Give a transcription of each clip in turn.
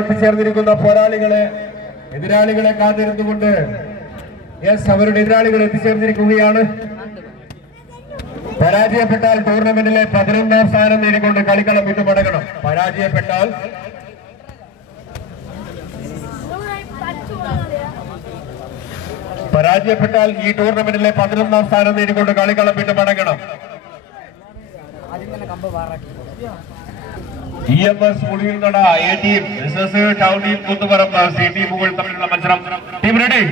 എത്തിച്ചേർന്നിരിക്കുന്ന പോരാളികളെ എതിരാളികളെ കാത്തിരുന്നുകൊണ്ട് അവരുടെ എതിരാളികൾ എത്തിച്ചേർന്നിരിക്കുകയാണ്. പരാജയപ്പെട്ടാൽ ടൂർണമെന്റിലെ 11ാം സ്ഥാനം നേടിക്കൊണ്ട് കളിക്കളം വിട്ടു മടങ്ങണം. പരാജയപ്പെട്ടാൽ ഈ ടൂർണമെന്റിലെ 11ാം സ്ഥാനം നേടിക്കൊണ്ട് കളിക്കളം വിട്ടു മടങ്ങണം. EMS Muliyilnada A team SS town team Koothuparamba C ടീമുകൾ തമ്മിലുള്ള മത്സരം. Team ready.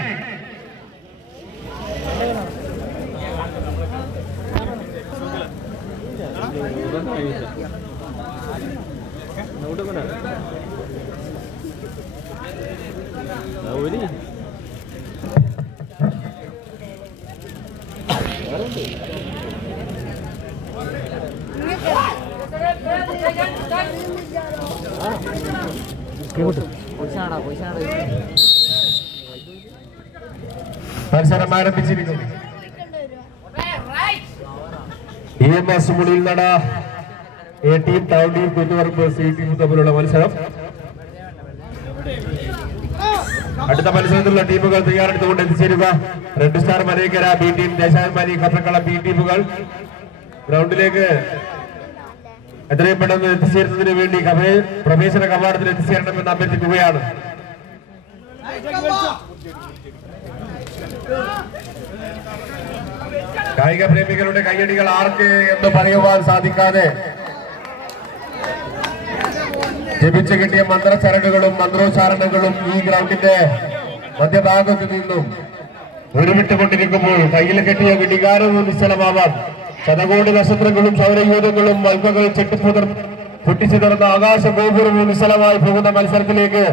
മത്സരം ആരംഭിച്ചിരിക്കുന്നു. EMS Muliyilnada A team town team Koothuparamba C team തമ്മിലുള്ള മത്സരം. അടുത്ത മത്സരത്തിലുള്ള ടീമുകൾ തയ്യാറെടുത്തുകൊണ്ട് എത്തിച്ചേരുക. Red star Malayakkara B team, Deshabhimani Kathrakkalam B ടീമുകൾ ഗ്രൗണ്ടിലേക്ക് എത്രയും പെട്ടെന്ന് എത്തിച്ചേരുന്നതിന് വേണ്ടി പ്രവേശന കവാടത്തിൽ എത്തിച്ചേരണമെന്ന് അഭ്യർത്ഥിക്കുകയാണ്. കായിക പ്രേമികളുടെ കയ്യടികൾ ആർക്ക് എന്ന് പറയുവാൻ സാധിക്കാതെ ജപിച്ചു കിട്ടിയ മന്ത്രചരടുകളും മന്ത്രോച്ചാരണങ്ങളും ഈ ഗ്രൗണ്ടിന്റെ മധ്യഭാഗത്തു നിന്നും ഉരുവിട്ടുകൊണ്ടിരിക്കുമ്പോൾ കയ്യിൽ കെട്ടിയ വിടികാരവും നിശ്ചലമാവാൻ ശതകോടി നക്ഷത്രങ്ങളും സൗരയൂഥങ്ങളും മൽക്കകൾ ചെട്ടിപ്പുതർ പൊട്ടിച്ചിതർന്ന ആകാശ ഗോപുരവും നിശ്ചലമായി പോകുന്ന മത്സരത്തിലേക്ക്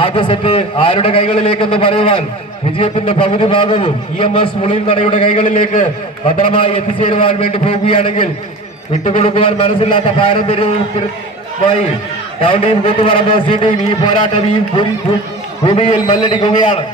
ആദ്യ സെറ്റ് ആരുടെ കൈകളിലേക്കെന്ന് പറയുവാൻ വിജയത്തിന്റെ പകുതി ഭാഗവും EMS മുളിയിൽനടയുടെ കൈകളിലേക്ക് ഭദ്രമായി എത്തിച്ചേരുവാൻ വേണ്ടി പോകുകയാണെങ്കിൽ വിട്ടുകൊടുക്കുവാൻ മനസ്സില്ലാത്ത പാരമ്പര്യവുമായി town team Koothuparamba C team ഈ പോരാട്ടം ഈ ഭൂമിയിൽ മല്ലടിക്കുകയാണ്.